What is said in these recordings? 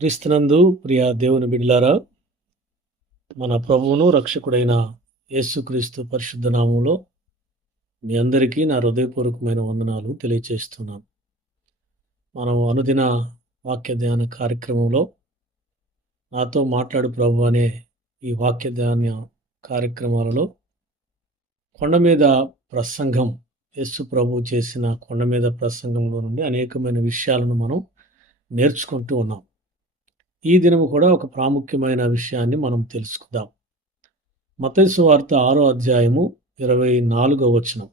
క్రీస్తునందు ప్రియ దేవుని బిడ్డలారా, మన ప్రభువును రక్షకుడైన యేసుక్రీస్తు పరిశుద్ధ నామములో మీ అందరికీ నా హృదయపూర్వకమైన వందనాలు తెలియచేస్తున్నాను. మనం అనుదిన వాక్య ధ్యాన కార్యక్రమంలో నాతో మాట్లాడు ప్రభు అనే ఈ వాక్య ధ్యాన కార్యక్రమాలలో కొండ మీద ప్రసంగం, యేసు ప్రభు చేసిన కొండ మీద ప్రసంగంలో నుండి అనేకమైన విషయాలను మనం నేర్చుకుంటూ ఉన్నాం. ఈ దినము కూడా ఒక ప్రాముఖ్యమైన విషయాన్ని మనం తెలుసుకుందాం. మత్తయి సువార్త 6వ అధ్యాయము 24వ వచనం.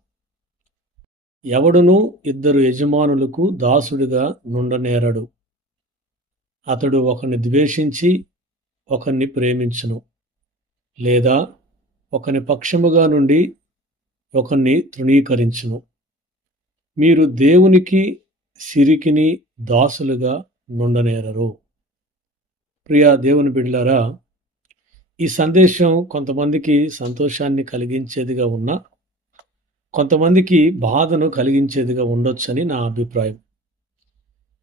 ఎవడును ఇద్దరు యజమానులకు దాసుడిగా నుండనేరడు. అతడు ఒకని ద్వేషించి ఒకరిని ప్రేమించును, లేదా ఒకని పక్షముగా నుండి ఒకరిని తృణీకరించును. మీరు దేవునికి సిరికిని దాసులుగా నుండనేరరు. ప్రియ దేవుని బిడ్డలారా, ఈ సందేశం కొంతమందికి సంతోషాన్ని కలిగించేదిగా ఉన్నా, కొంతమందికి బాధను కలిగించేదిగా ఉండొచ్చని నా అభిప్రాయం.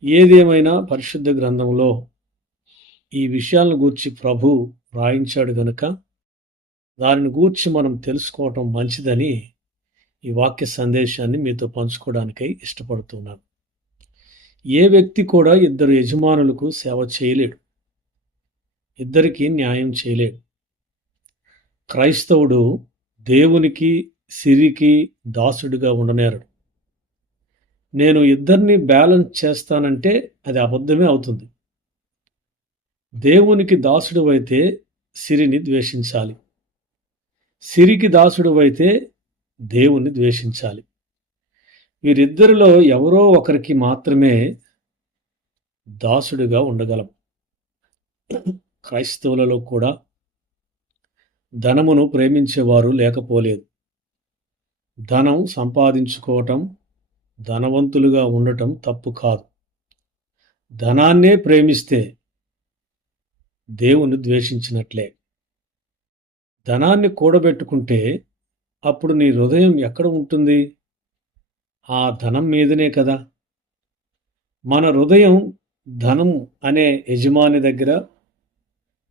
ఏదేమైనా పరిశుద్ధ గ్రంథంలో ఈ విషయాలను గూర్చి ప్రభు రాయించాడు గనుక దానిని గూర్చి మనం తెలుసుకోవటం మంచిదని ఈ వాక్య సందేశాన్ని మీతో పంచుకోవడానికై ఇష్టపడుతున్నాను. ఏ వ్యక్తి కూడా ఇద్దరు యజమానులకు సేవ చేయలేడు, ఇద్దరికీ న్యాయం చేయలేడు. క్రైస్తవుడు దేవునికి సిరికి దాసుడిగా ఉండనేరడు. నేను ఇద్దరిని బ్యాలెన్స్ చేస్తానంటే అది అబద్ధమే అవుతుంది. దేవునికి దాసుడు అయితే సిరిని ద్వేషించాలి, సిరికి దాసుడు అయితే దేవుని ద్వేషించాలి. వీరిద్దరిలో ఎవరో ఒకరికి మాత్రమే దాసుడిగా ఉండగలం. క్రైస్తవులలో కూడా ధనమును ప్రేమించేవారు లేకపోలేదు. ధనం సంపాదించుకోవటం, ధనవంతులుగా ఉండటం తప్పు కాదు. ధనాన్నే ప్రేమిస్తే దేవుని ద్వేషించినట్లే. ధనాన్ని కూడబెట్టుకుంటే అప్పుడు నీ హృదయం ఎక్కడ ఉంటుంది? ఆ ధనం మీదనే కదా. మన హృదయం ధనం అనే యజమాని దగ్గర,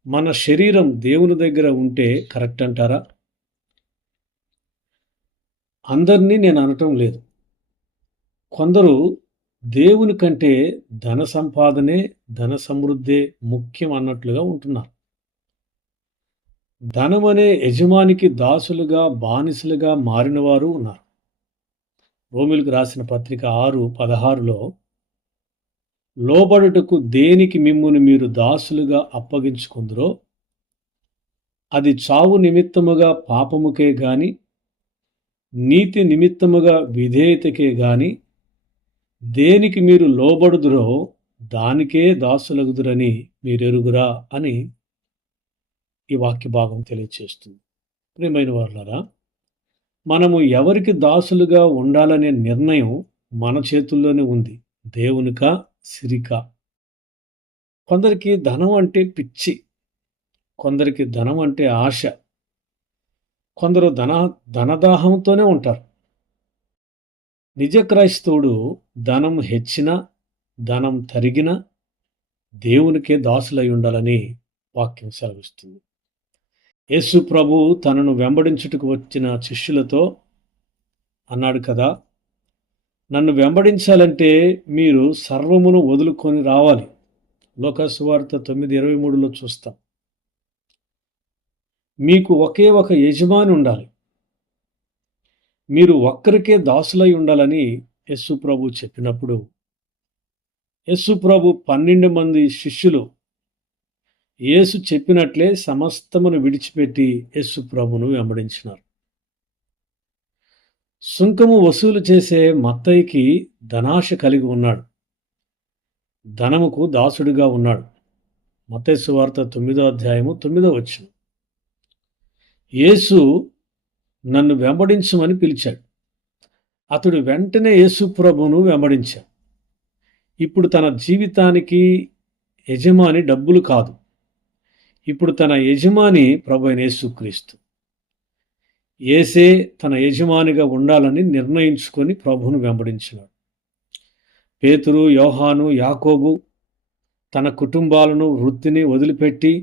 మన శరీరం దేవుని దగ్గర ఉంటే కరెక్ట్ అంటారా? అందరినీ నేను అనటం లేదు. కొందరు దేవుని కంటే ధన సంపాదనే, ధన సమృద్ధే ముఖ్యం అన్నట్లుగా ఉంటున్నారు. ధనం అనే యజమానికి దాసులుగా, బానిసలుగా మారిన వారు ఉన్నారు. రోమీయులకు రాసిన పత్రిక 6:16లో లోబడుటకు దేనికి మిమ్మును మీరు దాసులుగా అప్పగించుకుందరో అది చావు నిమిత్తముగా పాపముకే గాని, నీతి నిమిత్తముగా విధేయతకే గాని దేనికి మీరు లోబడుదురో దానికే దాసులగుదురని మీరెరుగురా అని ఈ వాక్య భాగం తెలియచేస్తుంది. ప్రియమైన వారులారా, మనము ఎవరికి దాసులుగా ఉండాలనే నిర్ణయం మన చేతుల్లోనే ఉంది. దేవునికా, సిరికా? కొందరికి ధనం అంటే పిచ్చి, కొందరికి ధనం అంటే ఆశ, కొందరు ధనదాహంతోనే ఉంటారు. నిజ క్రైస్తవుడు ధనం హెచ్చినా, ధనం తరిగినా దేవునికే దాసులై ఉండాలని వాక్యం సెలవిస్తుంది. యేసు ప్రభు తనను వెంబడించుటకు వచ్చిన శిష్యులతో అన్నాడు కదా, నన్ను వెంబడించాలంటే మీరు సర్వమును వదులుకొని రావాలి. లూకా సువార్త 9:23లో చూస్తాం. మీకు ఒకే ఒక యజమాని ఉండాలి, మీరు ఒక్కరికే దాసులై ఉండాలని యేసు ప్రభు చెప్పినప్పుడు యేసు ప్రభు 12 మంది శిష్యులు యేసు చెప్పినట్లే సమస్తమును విడిచిపెట్టి యేసు ప్రభును వెంబడించినారు. సుంకము వసూలు చేసే మత్తయికి ధనాశ కలిగి ఉన్నాడు, ధనముకు దాసుడిగా ఉన్నాడు. మత్తయి సువార్త 9వ అధ్యాయము 9వ వచనం. యేసు నన్ను వెంబడించమని పిలిచాడు. అతడు వెంటనే యేసు ప్రభువును వెంబడించాడు. ఇప్పుడు తన జీవితానికి యజమాని డబ్బులు కాదు, ఇప్పుడు తన యజమాని ప్రభువైన యేసుక్రీస్తు. యేసే తన యజమానిగా ఉండాలని నిర్ణయించుకొని ప్రభువును వెంబడించినాడు. పేతురు, యోహాను, యాకోబు తన కుటుంబాలను, వృత్తిని వదిలిపెట్టి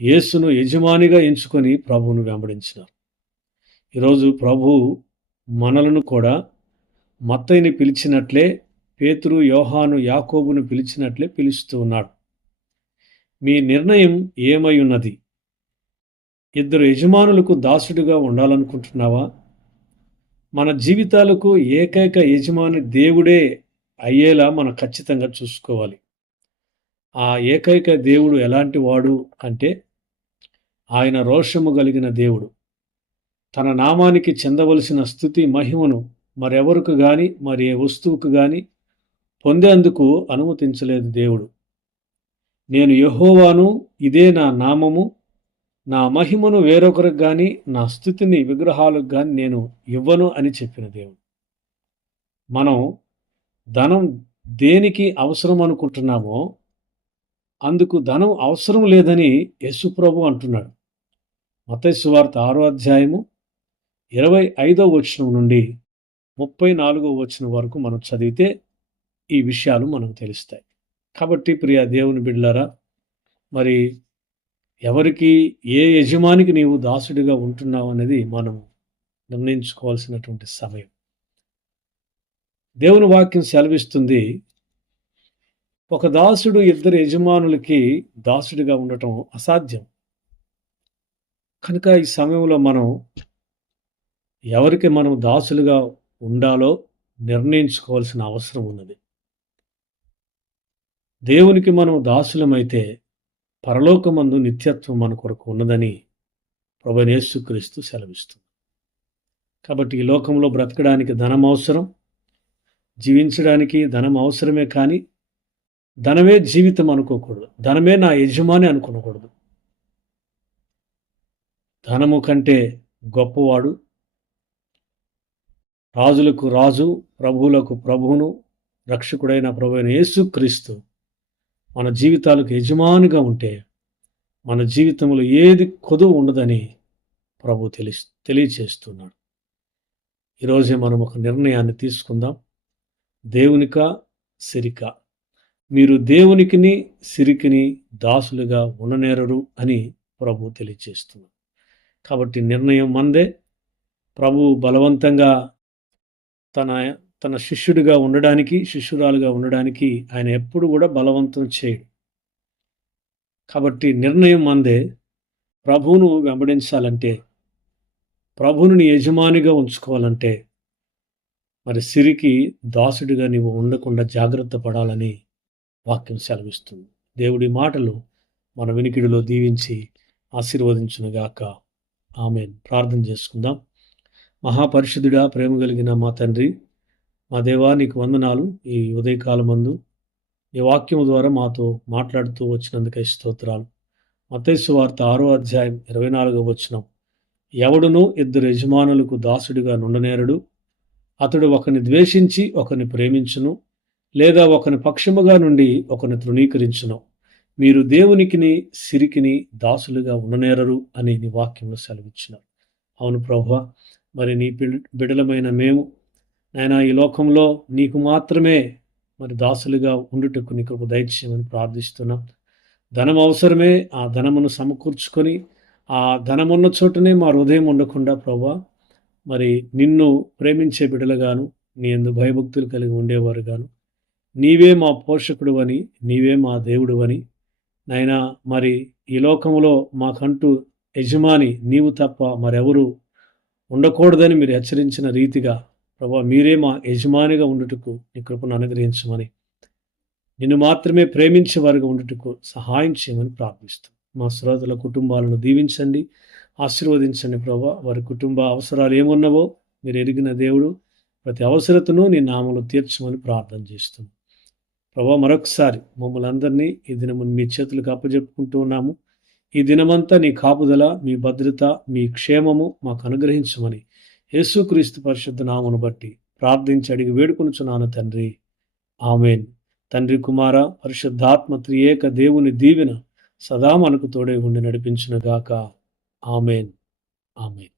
యేసును యజమానిగా ఎంచుకొని ప్రభువును వెంబడించినారు. ఈరోజు ప్రభువు మనలను కూడా మత్తయిని పిలిచినట్లే, పేతురు, యోహాను, యాకోబును పిలిచినట్లే పిలుస్తూ ఉన్నాడు. మీ నిర్ణయం ఏమై ఉన్నది? ఇద్దరు యజమానులకు దాసుడిగా ఉండాలనుకుంటున్నావా? మన జీవితాలకు ఏకైక యజమాని దేవుడే అయ్యేలా మనం ఖచ్చితంగా చూసుకోవాలి. ఆ ఏకైక దేవుడు ఎలాంటి వాడు అంటే, ఆయన రోషము కలిగిన దేవుడు. తన నామానికి చెందవలసిన స్తుతి మహిమను మరెవరికి గాని, మరి ఏ వస్తువుకు గాని పొందేందుకు అనుమతించలేదు దేవుడు. నేను యెహోవాను, ఇదే నా నామము, నా మహిమను వేరొకరికి గాని, నా స్తుతిని విగ్రహాలకు గాని నేను ఇవ్వను అని చెప్పిన దేవుడు. మనం ధనం దేనికి అవసరం అనుకుంటున్నామో అందుకు ధనం అవసరం లేదని యేసుప్రభు అంటున్నాడు. మత్తయి సువార్త 6వ అధ్యాయము 25వ వచనం నుండి 34వ వచనం వరకు మనం చదివితే ఈ విషయాలు మనకు తెలుస్తాయి. కాబట్టి ప్రియ దేవుని బిడ్డలారా, మరి ఎవరికి, ఏ యజమానికి నీవు దాసుడిగా ఉంటున్నావు అనేది మనం నిర్ణయించుకోవాల్సినటువంటి సమయం. దేవుని వాక్యం సెలవిస్తుంది, ఒక దాసుడు ఇద్దరు యజమానులకి దాసుడిగా ఉండటం అసాధ్యం. కనుక ఈ సమయంలో మనం ఎవరికి మనం దాసులుగా ఉండాలో నిర్ణయించుకోవాల్సిన అవసరం ఉన్నది. దేవునికి మనం దాసులమైతే పరలోకమందు నిత్యత్వం మన కొరకు ఉన్నదని ప్రభువైన యేసుక్రీస్తు సెలవిస్తుంది. కాబట్టి ఈ లోకంలో బ్రతకడానికి ధనం అవసరం, జీవించడానికి ధనం అవసరమే, కానీ ధనమే జీవితం అనుకోకూడదు. ధనమే నా యజమాని అనుకోకూడదు. ధనము కంటే గొప్పవాడు, రాజులకు రాజు, ప్రభువులకు ప్రభువును, రక్షకుడైన ప్రభువైన యేసుక్రీస్తు మన జీవితాలకు యజమానిగా ఉంటే మన జీవితంలో ఏది కొదువు ఉండదని ప్రభు తెలియచేస్తున్నాడు. ఈరోజే మనం ఒక నిర్ణయాన్ని తీసుకుందాం. దేవునికా సిరికా? మీరు దేవునికిని సిరికిని దాసులుగా ఉండనేరరు అని ప్రభు తెలియచేస్తున్నాడు. కాబట్టి నిర్ణయం మందే. ప్రభు బలవంతంగా తన శిష్యుడిగా ఉండడానికి, శిష్యురాలుగా ఉండడానికి ఆయన ఎప్పుడు కూడా బలవంతం చేయడు. కాబట్టి నిర్ణయం మందే. ప్రభువును వెంబడించాలంటే, ప్రభువును నీ యజమానిగా ఉంచుకోవాలంటే, మరి సిరికి దాసుడిగా నీవు ఉండకుండా జాగ్రత్త పడాలని వాక్యం సెలవిస్తుంది. దేవుడి మాటలు మన వినికిడిలో దీవించి ఆశీర్వదించునుగాక. ఆమేన్. ప్రార్థన చేసుకుందాం. మహాపరిశుద్ధుడా, ప్రేమ కలిగిన మా తండ్రి, మా దేవా, నీకు వందనాలు. ఈ ఉదయకాలమందు ఈ వాక్యము ద్వారా మాతో మాట్లాడుతూ వచ్చినందుకై స్తోత్రాలు. మత్తయి సువార్త 6వ అధ్యాయం 24వ వచనం, ఎవడును ఇద్దరు యజమానులకు దాసుడిగా నుండనేరడు. అతడు ఒకని ద్వేషించి ఒకని ప్రేమించును, లేదా ఒకని పక్షముగా నుండి ఒకని తృణీకరించును. మీరు దేవునికిని సిరికిని దాసులుగా ఉండనేరరు అని నీ వాక్యంలో సెలవిచ్చినారు. అవును ప్రభువా, మరి నీ బిడలమైన మేము నాయనా ఈ లోకంలో నీకు మాత్రమే మరి దాసులుగా ఉండుటకు నీ కృప దయచేయమని ప్రార్థిస్తున్నాం. ధనం అవసరమే. ఆ ధనమును సమకూర్చుకొని ఆ ధనమున్న చోటనే మా హృదయం ఉండకుండా ప్రభువా, మరి నిన్ను ప్రేమించే బిడలుగాను, నీ యందు భయభక్తులు కలిగి ఉండేవారు గాను, నీవే మా పోషకుడు అని, నీవే మా దేవుడు అని నాయనా, మరి ఈ లోకంలో మాకంటూ యజమాని నీవు తప్ప మరెవరు ఉండకూడదని మీరు హెచ్చరించిన రీతిగా ప్రభువా, మీరే మా యజమానిగా ఉండుటకు నీ కృపను అనుగ్రహించమని, నిన్ను మాత్రమే ప్రేమించే వారిగా ఉండుటకు సహాయం చేయమని ప్రార్థిస్తాం. మా శ్రోతల కుటుంబాలను దీవించండి, ఆశీర్వదించండి ప్రభువా. వారి కుటుంబ అవసరాలు ఏమున్నవో మీరు ఎరిగిన దేవుడు. ప్రతి అవసరతను నీ నామములో తీర్చమని ప్రార్థన చేస్తున్నాం ప్రభువా. మరొకసారి మమ్మల్ని అందరినీ ఈ దినమును మీ చేతులకు అప్పజెప్పుకుంటూ ఉన్నాము. ఈ దినమంతా నీ కాపుదల, మీ భద్రత, మీ క్షేమము మాకు అనుగ్రహించమని యేసుక్రీస్తు పరిశుద్ధ నామమును బట్టి ప్రార్థించి అడిగి వేడుకొనుచున్నాను తండ్రి. ఆమేన్. తండ్రి, కుమార, పరిశుద్ధాత్మ త్రియేక దేవుని దీవెన సదా మనకు తోడై ఉండి నడిపించునుగాక. ఆమేన్. ఆమేన్.